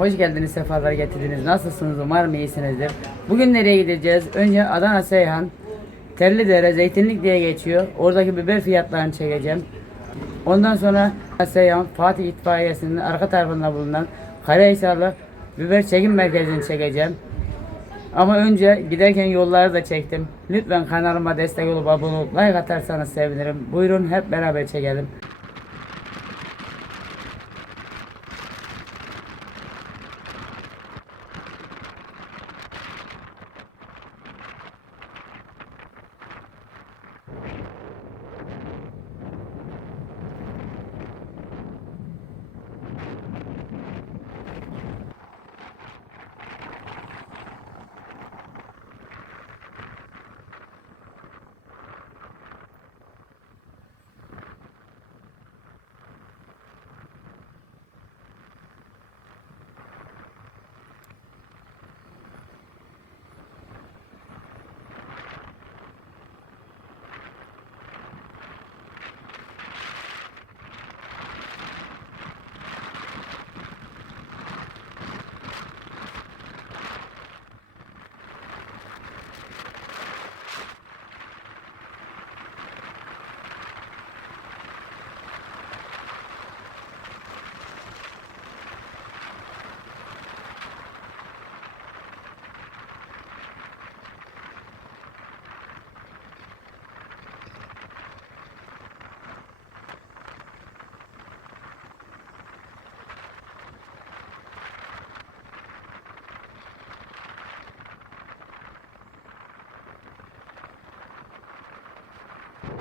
hoş geldiniz, sefalar getirdiniz. Nasılsınız? Umarım iyisinizdir. Bugün nereye gideceğiz? Önce Adana Seyhan, Terlidere, Zeytinlik diye geçiyor. Oradaki biber fiyatlarını çekeceğim. Ondan sonra Seyhan, Fatih İtfaiyesi'nin arka tarafında bulunan Karahisarlı biber çekim merkezini çekeceğim. Ama önce giderken yolları da çektim. Lütfen kanalıma destek olup abone olup like atarsanız sevinirim. Buyurun hep beraber çekelim.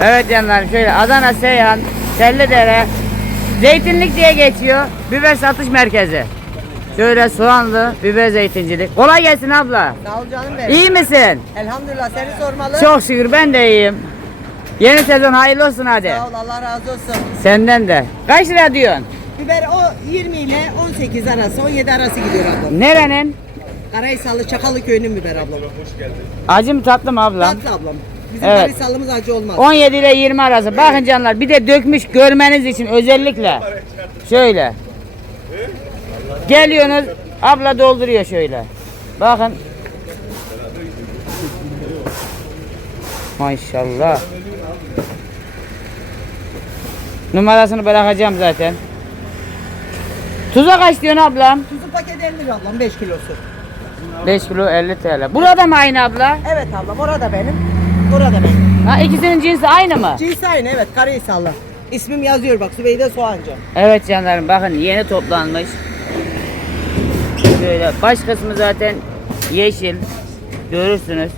Evet canlarım şöyle Adana Seyhan, Tellidere, Zeytinlik diye geçiyor. Biber satış merkezi. Şöyle soğanlı biber zeytincilik. Kolay gelsin abla. Sağ ol canım benim. İyi misin? Elhamdülillah seni sormalı. Çok şükür ben de iyiyim. Yeni sezon hayırlı olsun hadi. Sağ ol Allah razı olsun. Senden de. Kaç lira diyorsun? Biber o 20 ile 18 arası 17 arası gidiyor ablam. Nerenin? Karaysalı Çakalı köyünün biber ablam. Acı mı tatlı mı ablam? Tatlı ablam. Bizim Evet. Karaysalımız acı olmaz. 17 ile 20 arası. Bakın canlar bir de dökmüş görmeniz için özellikle. Şöyle. Geliyorsunuz abla dolduruyor şöyle. Bakın. Maşallah. Numarasını bırakacağım zaten. Tuza kaç diyorsun ablam? Tuzu paket 50 lira ablam 5 kilosu. 5 kilo 50 TL. Burada mı aynı abla? Evet ablam orada benim. Burada benim. Ha ikisinin cinsi aynı mı? Cinsi aynı evet Karaysallı. İsmim yazıyor bak Sübeyde Soğancı. Evet canlarım bakın yeni toplanmış. Böyle baş kısmı zaten yeşil. Görürsünüz.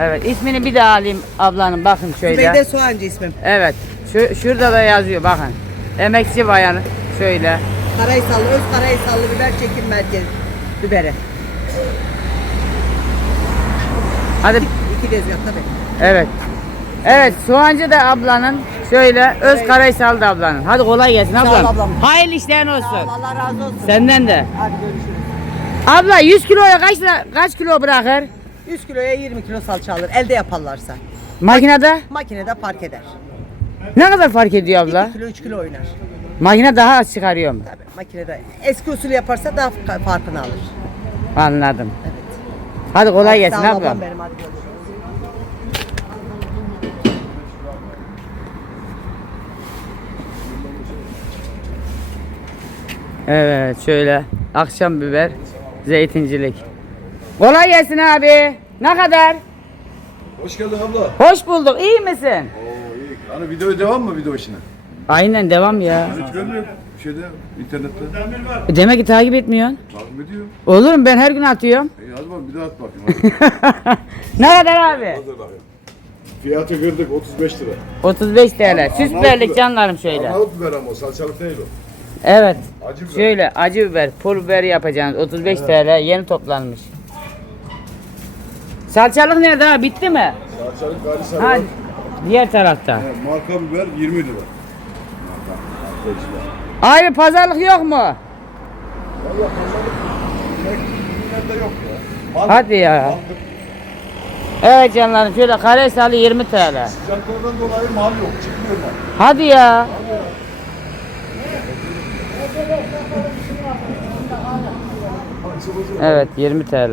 Evet ismini bir daha alayım ablanın bakın şöyle. Sübeyde Soğancı ismim. Evet. Şu, şurada da yazıyor bakın. Emekçi bayanı şöyle. Karaysallı, öz Karaysallı biber çekim merkezi. Biberi. Hadi İki tezgah tabii. evet. Evet soğancı da ablanın şöyle öz Evet. Karaysal da ablanın. Hadi kolay gelsin Sağ ol ablam. ablam. Hayırlı işlerin Sağ ol olsun. Allah razı olsun. Senden de. Hadi görüşürüz. Abla 100 kiloya kaç kaç kilo bırakır? 100 kiloya 20 kilo salça alır. Elde yaparlarsa. Makinede Makinede fark eder. ne kadar fark ediyor abla? 2 kilo 3 kilo oynar. Makine daha az çıkarıyor mu? Tabii makinede. Eski usul yaparsa daha fa- farkını alır. Anladım. Hadi kolay gelsin Sağ ol abla. ablam benim hadi görüşürüz. Evet şöyle akşam biber, zeytincilik. Kolay gelsin abi. Ne kadar? Hoş geldin abla. Hoş bulduk. İyi misin? Oo iyi. Hani video devam mı video işine? Aynen devam ya. Hiç görmüyorum şeyde internette. E Demek ki takip etmiyorsun. Takip ediyor. Olur mu? Ben her gün atıyorum. İyi hadi bakalım bir daha at bakayım. Hadi. ne kadar abi? Hazır bakayım. Fiyatı kırdık 35 lira. 35 TL. Süs biberlik canlarım şöyle. Arnavut biber ama o salçalık değil o. Evet. Acı biber. Şöyle acı biber, pul biber yapacaksınız. 35 TL yeni toplanmış. Salçalık nerede ha? Bitti mi? Salçalık gari sarı Ha diğer tarafta. Ha, Marka biber 20 lira. Marka. Marka işte. Abi pazarlık yok mu? Valla pazarlık yok ya. Hadi ya. mallık. Evet canlarım şöyle kare salı 20 TL. Sıcaklardan dolayı mal yok. Çıkmıyor mal. Hadi ya. Evet 20 TL.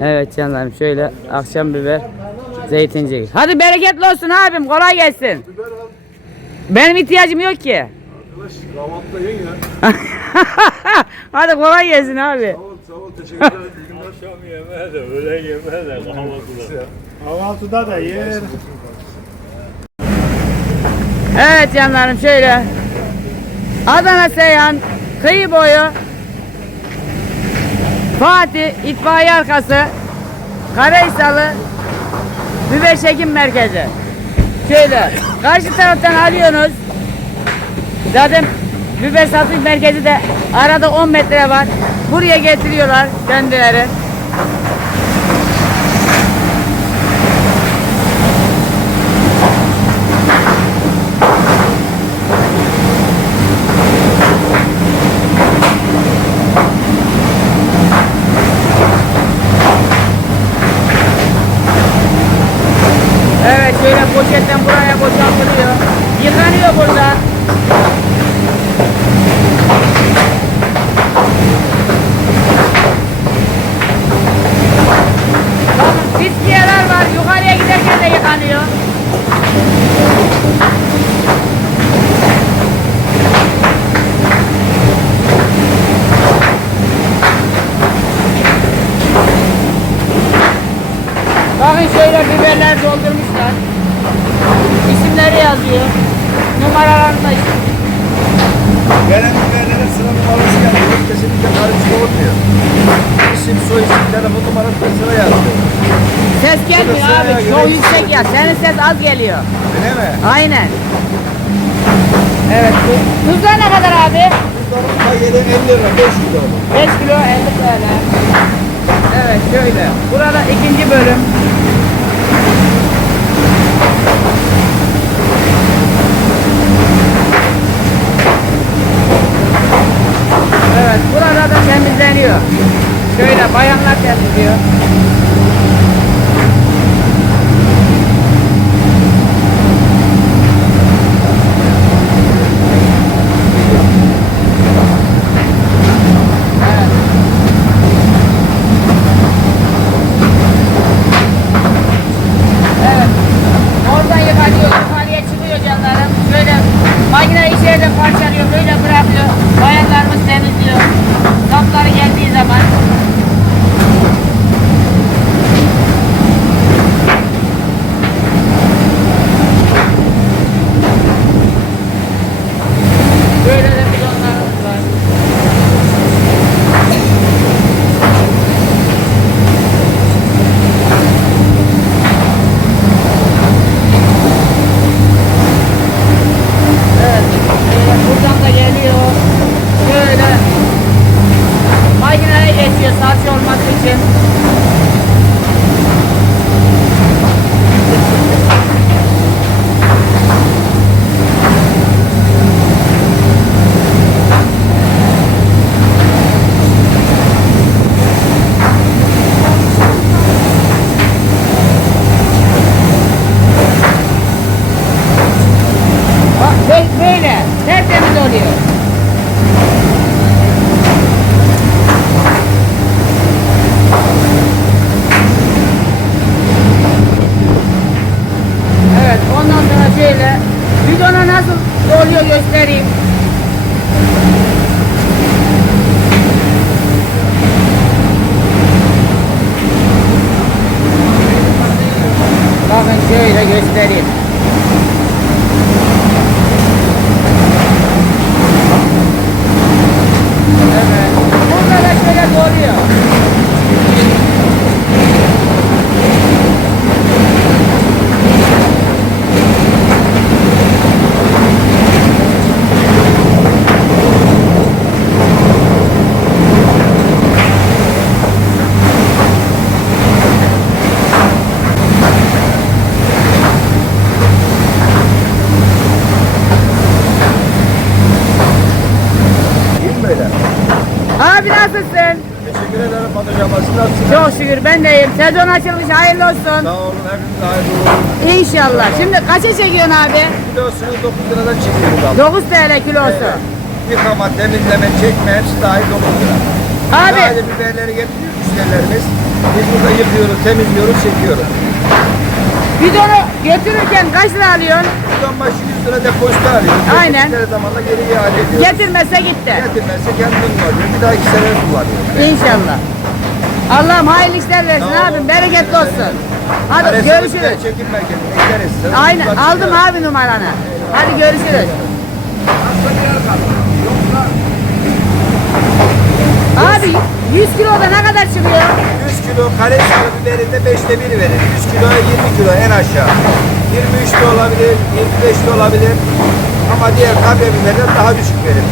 Evet canlarım şöyle akşam biber zeytincik. Hadi bereketli olsun abim kolay gelsin. Biber al. Benim ihtiyacım yok ki. Arkadaş kahvaltıda yiyin ya. Hadi kolay gelsin abi. Sağ ol sağ ol teşekkür ederim. Akşam yemeğe de öğlen yemeğe de kahvaltıda. Kahvaltıda da yer. Evet canlarım şöyle. Adana Seyhan kıyı boyu Fatih itfaiye arkası Karaysalı biber çekim merkezi. Şöyle karşı taraftan alıyorsunuz. Zaten biber satış merkezi de arada 10 metre var. Buraya getiriyorlar kendileri. Ses gelmiyor abi. Çok yüksek ya. Senin ses az geliyor. Öyle mi? Aynen. Evet. tu- Tuzlar ne kadar abi? Bunların payı 50 lira, 500 lira. 5 kilo 50 TL. Evet şöyle. Burada ikinci bölüm. Evet burada da temizleniyor. Şöyle bayanlar temizliyor. Nasılsın? Teşekkür ederim Fatoş abla. Siz nasılsınız? Çok şükür ben de iyiyim. Sezon açılmış hayırlı olsun. Sağ olun. Hepiniz hayırlı olsun. İnşallah. Şimdi kaça çekiyorsun abi? Kilosunu 9 liradan çekiyoruz abla. 9 TL kilosu. Yıkama, temizleme, çekme hepsi dahil 9 lira. Abi Sadece biberleri getiriyor müşterilerimiz. Biz burada yıkıyoruz, temizliyoruz, çekiyoruz. bidonu götürürken kaç lira alıyorsun? Buradan başı 100 lira depozito alıyoruz. Aynen. Her zamanla geri iade ediyoruz. Getirmese gitti. Getirmezse kendin kullanıyor. Bir daha iki sene kullanıyor. İnşallah. Allah'ım hayırlı işler versin ol. abim. Bereketli olsun. Hadi Arasını görüşürüz. Çekim merkezine Aynen aldım abi numaranı. Hadi görüşürüz. Abi 100 kiloda ne kadar çıkıyor? 100 kilo kare sarı biberinde 5'te 1 verir. 100 kiloya 20 kilo en aşağı. 23 de olabilir, 25 de olabilir. Ama diğer biberler daha düşük verir.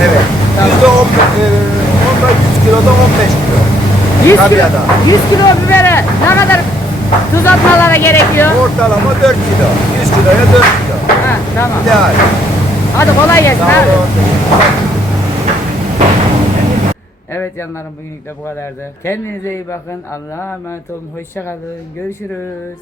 Evet. Yüzde 10, e, onda 100 kiloda 15 kilo. 100 kilo, Tabiada. 100 kilo bibere ne kadar tuz atmalara gerekiyor? Ortalama 4 kilo. 100 kiloya 4 kilo. Ha, tamam. İdeal. Hadi kolay gelsin Sağ abi. olun. Evet canlarım bugünlük de bu kadardı. Kendinize iyi bakın. Allah'a emanet olun. Hoşça kalın. Görüşürüz.